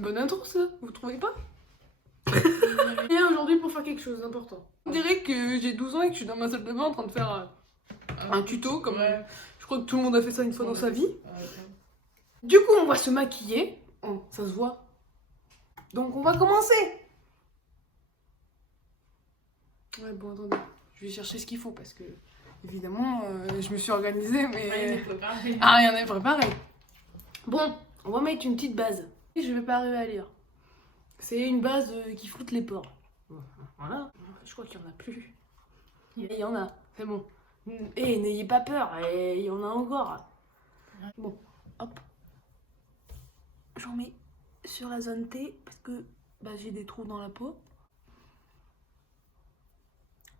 une bonne intro ça, vous trouvez pas? Et aujourd'hui pour faire quelque chose d'important. On dirait que j'ai 12 ans et que je suis dans ma salle de bain en train de faire un tuto comme je crois que tout le monde a fait ça une fois dans sa vie. Du coup on va se maquiller. Oh, ça se voit. Donc on va commencer. Ouais bon attendez, je vais chercher ce qu'il faut parce que évidemment je me suis organisée mais rien n'est préparé. Bon, on va mettre une petite base. Et je vais pas arriver à lire. C'est une base qui floute les pores. Voilà. Je crois qu'il y en a plus. Il y en a. C'est bon. Et n'ayez pas peur. Et il y en a encore. Bon, hop. J'en mets sur la zone T parce que bah, j'ai des trous dans la peau.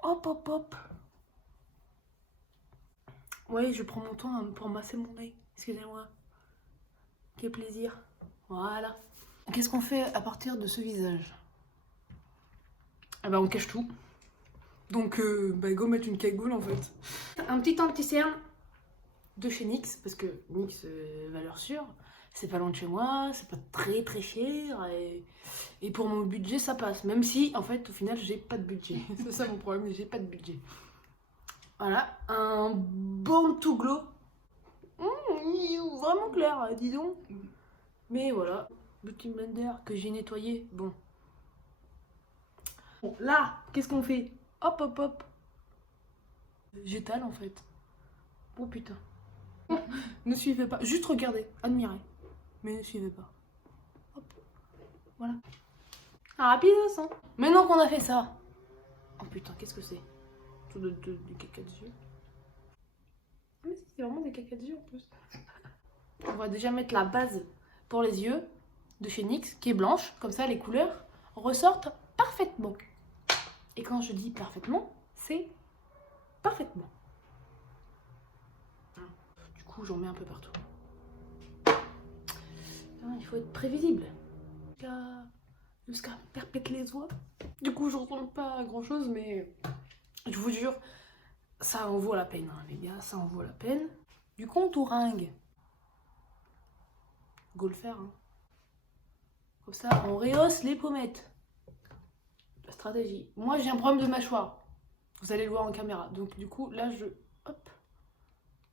Hop, hop, hop. Ouais, je prends mon temps hein, pour masser mon nez. Excusez-moi. Quel plaisir. Voilà. Qu'est-ce qu'on fait à partir de ce visage? Ah bah on cache tout. Donc bah go mettre une cagoule en fait. Un petit anti-cerne de chez NYX, parce que NYX, valeur sûre, c'est pas loin de chez moi, c'est pas très très cher, et pour mon budget ça passe. Même si en fait au final j'ai pas de budget. C'est ça mon problème, j'ai pas de budget. Voilà, un Born to Glow. Vraiment clair, disons. Mais voilà, petit blender que j'ai nettoyé. Bon, là, qu'est-ce qu'on fait? Hop, hop, hop. J'étale en fait. Oh putain. Ne suivez pas. Juste regardez, admirez. Mais ne suivez pas. Hop. Voilà. Ah, rapide ça. Maintenant qu'on a fait ça. Oh putain, qu'est-ce que c'est? Tout du caca de yeux. Ah, mais c'est vraiment des caca de yeux en plus. On va déjà mettre la base pour les yeux de chez NYX qui est blanche. Comme ça, les couleurs ressortent parfaitement. Et quand je dis parfaitement, c'est parfaitement. Du coup, j'en mets un peu partout. Il faut être prévisible. Jusqu'à perpète les oies. Du coup, je ressemble pas à grand chose, mais je vous jure, ça en vaut la peine, hein, les gars, ça en vaut la peine. Du contouring. Go le faire, hein. Comme ça, on rehausse les pommettes. La stratégie. Moi, j'ai un problème de mâchoire. Vous allez le voir en caméra. Donc, du coup, là, hop.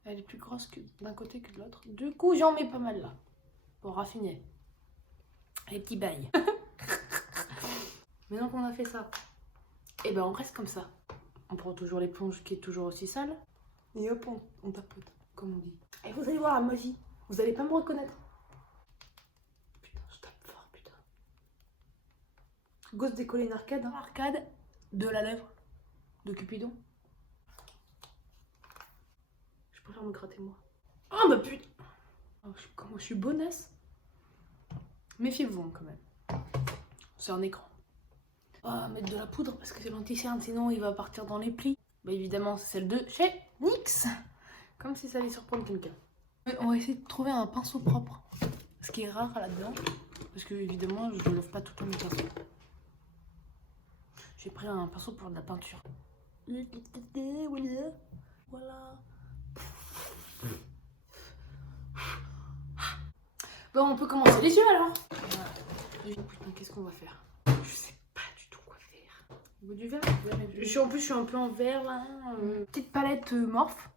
Elle est plus grosse d'un côté que de l'autre. Du coup, j'en mets pas mal là. Pour raffiner. Les petits bails. Maintenant qu'on a fait ça, et ben on reste comme ça. On prend toujours l'éponge qui est toujours aussi sale. Et hop, on tapote, comme on dit. Et vous allez voir la magie. Vous allez pas me reconnaître. Putain, je tape fort, putain. Gosse décoller une arcade. Hein. Arcade de la lèvre de Cupidon. Je préfère me gratter moi. Oh bah putain. Oh, comment je suis bonasse. Méfiez-vous hein, quand même. C'est un écran. On va mettre de la poudre parce que c'est l'anti-cerne, sinon il va partir dans les plis. Bah évidemment, c'est celle de chez NYX. Comme si ça allait surprendre quelqu'un. On va essayer de trouver un pinceau propre. Ce qui est rare là-dedans. Parce que évidemment, je ne lave pas tout le temps mes pinceaux. J'ai pris un pinceau pour de la peinture. Voilà. Bon, on peut commencer les yeux alors. Putain, qu'est-ce qu'on va faire? Je sais pas du tout quoi faire. Au bout du verre, en plus, je suis un peu en vert là. Petite palette Morphe.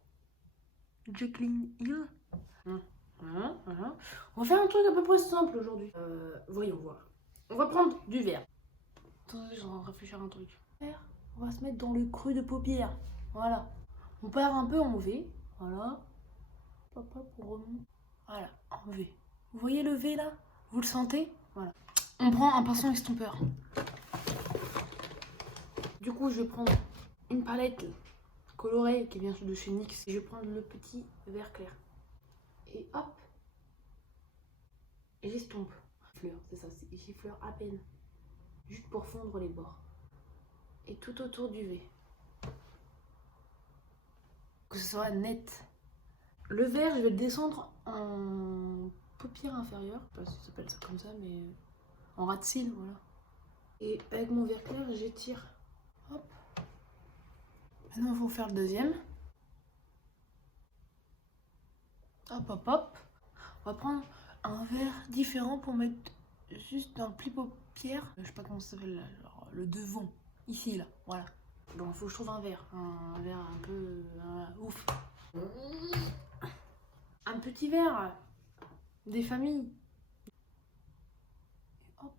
Jacqueline Hill. Voilà. On va faire un truc à peu près simple aujourd'hui. Voyons voir. On va prendre du vert. Attendez, je vais réfléchir à un truc. On va se mettre dans le creux de paupière. Voilà. On part un peu en V. Voilà. Hop, hop, on remonte. Voilà, en V. Vous voyez le V là? Vous le sentez? Voilà. On prend un pinceau estompeur. Du coup, je vais prendre une palette colorée qui vient de chez NYX. Et je vais prendre le petit vert clair. Et hop. Et j'estompe. Fleur, c'est ça, j'effleure à peine. Juste pour fondre les bords. Et tout autour du V. Que ce soit net. Le vert, je vais le descendre en paupière inférieure. Je sais pas si ça s'appelle ça comme ça, mais en ras de cils, voilà. Et avec mon vert clair, j'étire. Hop. Maintenant, il faut faire le deuxième. Hop, hop, hop. On va prendre un vert différent pour mettre juste dans le pli paupière. Je sais pas comment ça s'appelle là, genre, le devant. Ici, là, voilà. Bon, faut que je trouve un verre un peu ouf. Un petit verre des familles. Hop.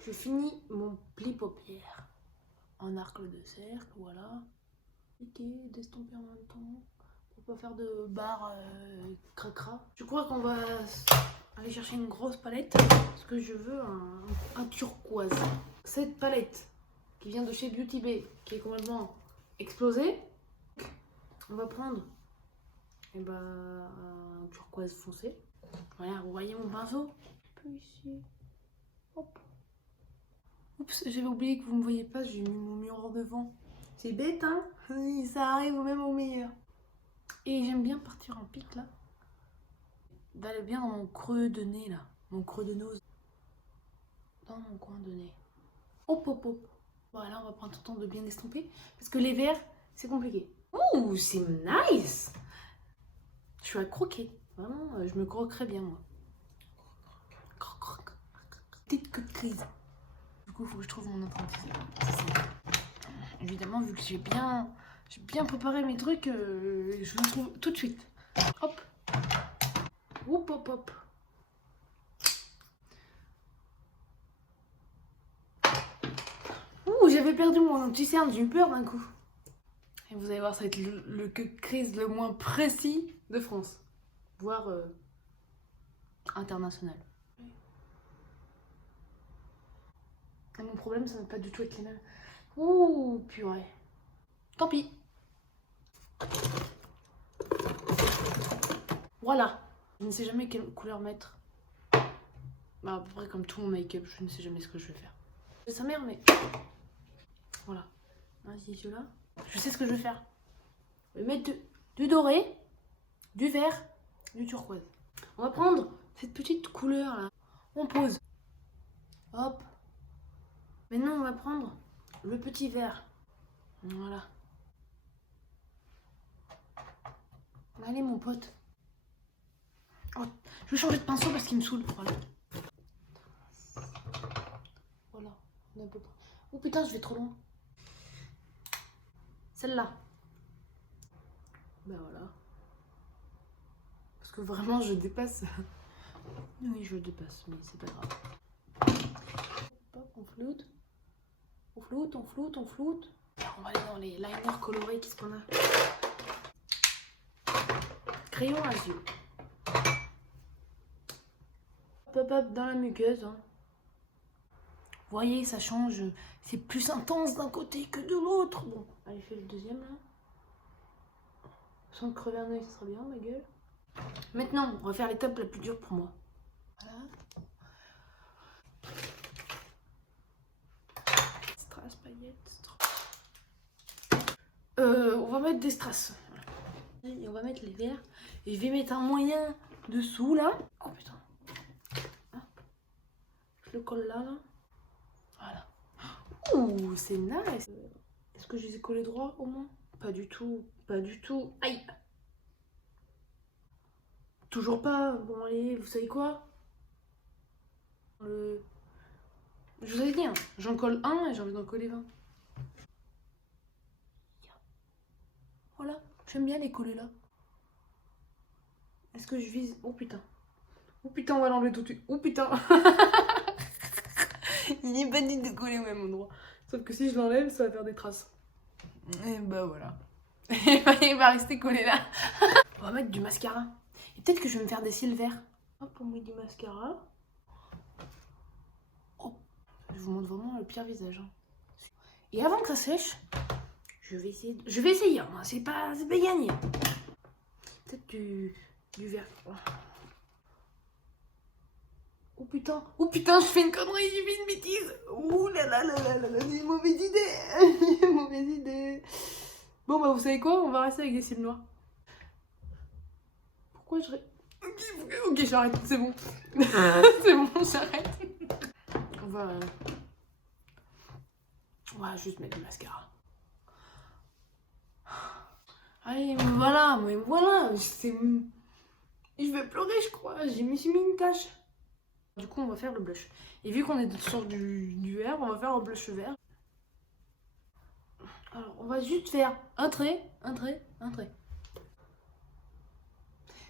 Je finis mon pli paupière en arc de cercle, voilà. Cliquer, d'estomper en même temps pour pas faire de barre cracra. Je crois qu'on va aller chercher une grosse palette parce que je veux un turquoise. Cette palette qui vient de chez Beauty Bay, qui est complètement explosée, on va prendre un turquoise foncé. Voilà, vous voyez mon pinceau? Un peu ici. Hop. Oups, j'avais oublié que vous me voyez pas, j'ai mis mon miroir devant. C'est bête, hein? Oui, ça arrive même au meilleur. Et j'aime bien partir en pique là. D'aller bien dans mon creux de nez là. Mon creux de nose. Dans mon coin de nez. Hop, hop, hop. Voilà, on va prendre le temps de bien estomper. Parce que les verres, c'est compliqué. Ouh, c'est nice! Je suis à croquer. Vraiment, je me croquerais bien moi. Croc, croc. Petite queue de crise. Du coup, il faut que je trouve mon apprenti. Évidemment, vu que j'ai bien préparé mes trucs, je le trouve tout de suite. Hop. Hop, hop, hop. Ouh, j'avais perdu mon anti-cerne, j'ai eu peur d'un coup. Et vous allez voir, ça va être le queue de crise le moins précis de France. Voire international. Et mon problème, ça ne va pas du tout être les mêmes. Ouh, purée. Tant pis. Voilà. Je ne sais jamais quelle couleur mettre. Bah, à peu près comme tout mon make-up, je ne sais jamais ce que je vais faire. C'est sa mère, mais... Voilà. Vas-y, celui-là. Je sais ce que je vais faire. Je vais mettre du doré, du vert, du turquoise. On va prendre cette petite couleur là. On pose. Hop. Maintenant, on va prendre le petit vert. Voilà. Allez, mon pote. Oh, je vais changer de pinceau parce qu'il me saoule. Voilà. Voilà. On est à peu près. Oh putain, je vais trop loin. Celle-là. Ben voilà. Parce que vraiment, je dépasse. Oui, je dépasse, mais c'est pas grave. Hop, on floute. On floute, on floute, on floute. On va aller dans les liners colorés. Qu'est-ce qu'on a? Crayon à yeux. Hop, hop, dans la muqueuse. Hein. Vous voyez, ça change. C'est plus intense d'un côté que de l'autre. Bon, allez, fais le deuxième là. Sans crever un œil, ça sera bien, ma gueule. Maintenant, on va faire l'étape la plus dure pour moi. Voilà. Strass, paillettes. On va mettre des strass. Et on va mettre les verres. Et je vais mettre un moyen dessous là. Oh putain. Je le colle là, là. Voilà. Ouh, c'est nice. Est-ce que je les ai collés droit au moins? Pas du tout. Pas du tout. Aïe. Toujours pas. Bon allez, vous savez quoi? Je vous avais dit, hein, j'en colle un et j'ai envie d'en coller 20. Voilà, j'aime bien les coller là. Est-ce que je vise? Oh putain. Oh putain, on va l'enlever tout de suite. Oh putain. Il n'est pas dit de coller au même endroit. Sauf que si je l'enlève, ça va faire des traces. Et bah voilà. Il va rester collé là. On va mettre du mascara. Et peut-être que je vais me faire des cils verts. Hop, on met du mascara. Oh, je vous montre vraiment le pire visage. Hein. Et avant que ça sèche, je vais essayer. Hein. C'est pas gagné. Peut-être du vert. Oh putain, je fais une connerie, j'ai fait une bêtise. Ouh là là là là là là, j'ai une mauvaise idée. J'ai une mauvaise idée. Bon bah vous savez quoi, on va rester avec des cils noirs. Pourquoi je... Ok, j'arrête, c'est bon. C'est bon, j'arrête. On va juste mettre du mascara. Allez, mais voilà, je vais pleurer je crois, j'ai mis une tache. Du coup, on va faire le blush. Et vu qu'on est sur du vert, on va faire un blush vert. Alors, on va juste faire un trait, un trait, un trait.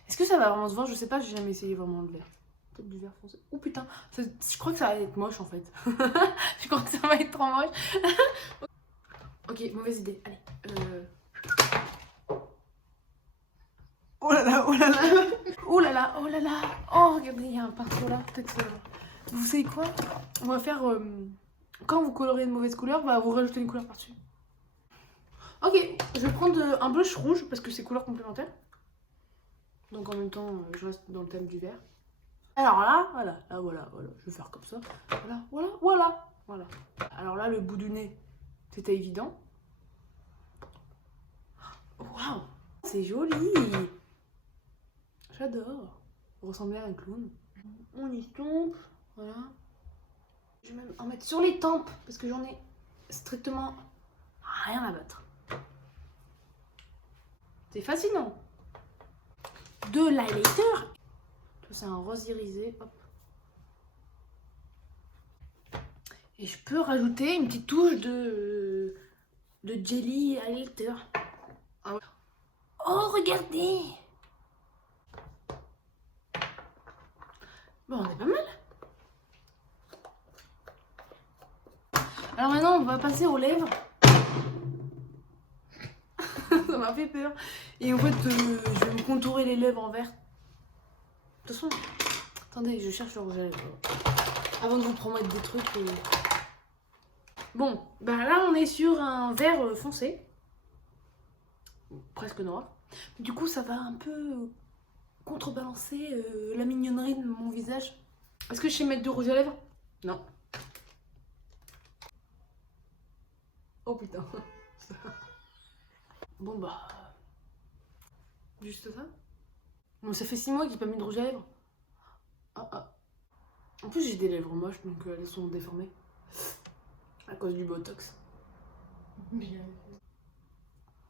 Est-ce que ça va vraiment se voir? Je sais pas, j'ai jamais essayé vraiment le vert. Peut-être du vert foncé. Oh putain, je crois que ça va être moche en fait. Je crois que ça va être trop moche. Ok, mauvaise idée. Allez. Oh là là, oh là là. Oh là là, oh là là. Oh, regardez, il y a un pinceau là. Peut-être ça. Vous savez quoi? On va faire... quand vous colorez une mauvaise couleur, bah, vous rajoutez une couleur par-dessus. Ok, je vais prendre un blush rouge parce que c'est couleur complémentaire. Donc en même temps, je reste dans le thème du vert. Alors là, voilà, là, voilà. Je vais faire comme ça. Voilà. Alors là, le bout du nez, c'était évident. Waouh, c'est joli. J'adore. Vous ressemblez à un clown. On y tombe, voilà. Je vais même en mettre sur les tempes parce que j'en ai strictement rien à battre. C'est fascinant. De l'highlighter. C'est un rose irisé. Hop. Et je peux rajouter une petite touche de jelly highlighter. Oh, regardez! Bon, on est pas mal. Alors maintenant, on va passer aux lèvres. Ça m'a fait peur. Et en fait, je vais me contourer les lèvres en vert. De toute façon, attendez, je cherche le rouge à lèvres. Avant de vous promettre des trucs. Bon, bah là, on est sur un vert foncé. Presque noir. Du coup, ça va un peu contrebalancer la mignonnerie de mon visage. Est-ce que je sais mettre du rouge à lèvres? Non. Oh putain. Bon bah... juste ça. Bon, ça fait 6 mois que j'ai pas mis de rouge à lèvres. Ah. En plus j'ai des lèvres moches, donc elles sont déformées. À cause du botox. Bien.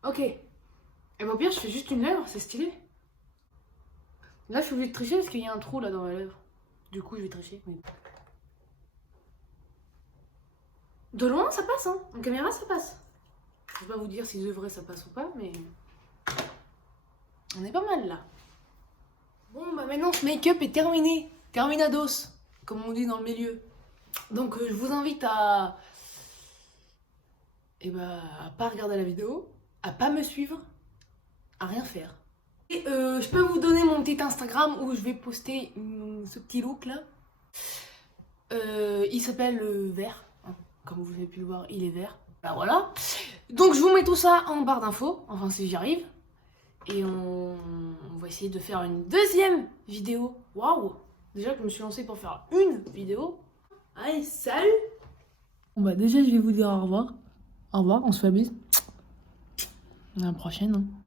Ok. Et bon, pire, je fais juste une lèvre, c'est stylé. Là, je suis obligée de tricher parce qu'il y a un trou là dans la lèvre. Du coup, je vais tricher. Oui. De loin, ça passe, hein. En caméra, ça passe. Je vais pas vous dire si de vrai ça passe ou pas, mais... on est pas mal, là. Bon, bah maintenant, ce make-up est terminé. Terminados, comme on dit dans le milieu. Donc, je vous invite à... à pas regarder la vidéo, à pas me suivre, à rien faire. Et je peux vous donner mon petit Instagram où je vais poster ce petit look là. Il s'appelle Vert, hein. Comme vous avez pu le voir, il est vert. Bah voilà. Donc je vous mets tout ça en barre d'infos, enfin si j'y arrive. Et on va essayer de faire une deuxième vidéo. Waouh! Déjà que je me suis lancée pour faire une vidéo. Allez, salut! Bon bah déjà je vais vous dire au revoir. Au revoir, on se fait la bise. À la prochaine. Hein.